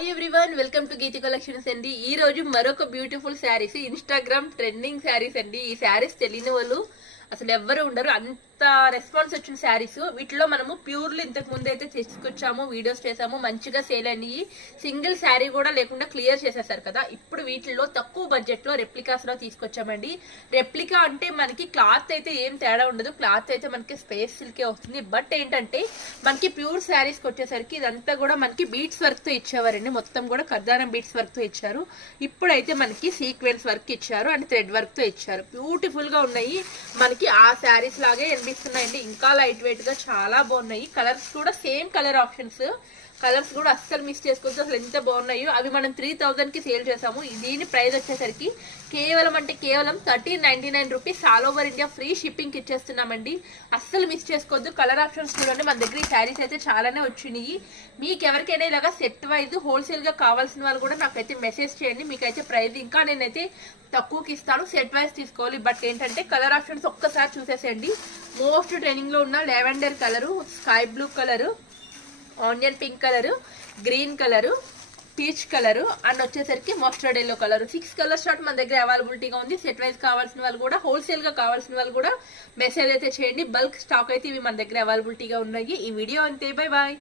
Hi everyone, welcome to Geethi collections అండి. ఈ రోజు మరొక beautiful saris, Instagram trending saris అండి. ఈ శారీస్ తెలియని వాళ్ళు అసలు ఎవ్వరు ఉండరు, అంత రెస్పాన్స్ వచ్చిన శారీస్. వీటిలో మనము ప్యూర్లీ ఇంతకు ముందు అయితే తీసుకొచ్చాము, వీడియోస్ చేసాము, మంచిగా సేల్ అయ్యి సింగిల్ శారీ కూడా లేకుండా క్లియర్ చేసేసారు కదా. ఇప్పుడు వీటిల్లో తక్కువ బడ్జెట్ లో రెప్లికాస్ లో తీసుకొచ్చామండి. రెప్లికా అంటే మనకి క్లాత్ అయితే ఏం తేడా ఉండదు, క్లాత్ అయితే మనకి స్పేస్ సిల్కే వస్తుంది. బట్ ఏంటంటే మనకి ప్యూర్ శారీస్కి వచ్చేసరికి ఇదంతా కూడా మనకి బీట్స్ వర్క్ తో ఇచ్చేవారండి, మొత్తం కూడా కర్దానం బీట్స్ వర్క్ తో ఇచ్చారు. ఇప్పుడైతే మనకి సీక్వెన్స్ వర్క్ ఇచ్చారు అండ్ థ్రెడ్ వర్క్ తో ఇచ్చారు. బ్యూటిఫుల్ గా ఉన్నాయి, మనకి ఆ శారీస్ లాగే అనిపిస్తున్నాయండి. ఇంకా లైట్ వెయిట్ గా చాలా బాగున్నాయి. కలర్స్ కూడా సేమ్ కలర్ ఆప్షన్స్, కలర్స్ కూడా అస్సలు మిస్ చేసుకోవచ్చు. అసలు ఎంత బాగున్నాయో. అవి మనం 3000 కి సేల్ చేసాము. దీని ప్రైస్ వచ్చేసరికి కేవలం 1399 rupees, all over India free shipping ఇచ్చేస్తున్నామండి. అస్సలు మిస్ చేసుకోవద్దు. కలర్ ఆప్షన్స్ చూడండి, మన దగ్గర ఈ శారీస్ అయితే చాలానే వచ్చినాయి. మీకు ఎవరికైనా ఇలాగా సెట్ వైజ్ హోల్సేల్ గా కావాల్సిన వాళ్ళు కూడా నాకైతే మెసేజ్ చేయండి. మీకైతే ప్రైస్ ఇంకా నేనైతే తక్కువకి ఇస్తాను. సెట్ వైజ్ తీసుకోవాలి. బట్ ఏంటంటే కలర్ ఆప్షన్స్ ఒక్కసారి చూసేసేయండి. మోస్ట్ ట్రెండింగ్ లో ఉన్న lavender colour, sky blue colour, onion pink colour, green colour, peach colour and వచ్చేసరికి mustard yellow colour. 6 colour short మన దగ్గర అవైలబిలిటీగా ఉంది. సెట్ వైజ్ కావాల్సిన వాళ్ళు కూడా, హోల్సేల్ గా కావాల్సిన వాళ్ళు కూడా మెసేజ్ అయితే చేయండి. బల్క్ స్టాక్ అయితే ఇవి మన దగ్గర అవైలబిలిటీగా ఉన్నాయి. ఈ వీడియో అంతే, బై బాయ్.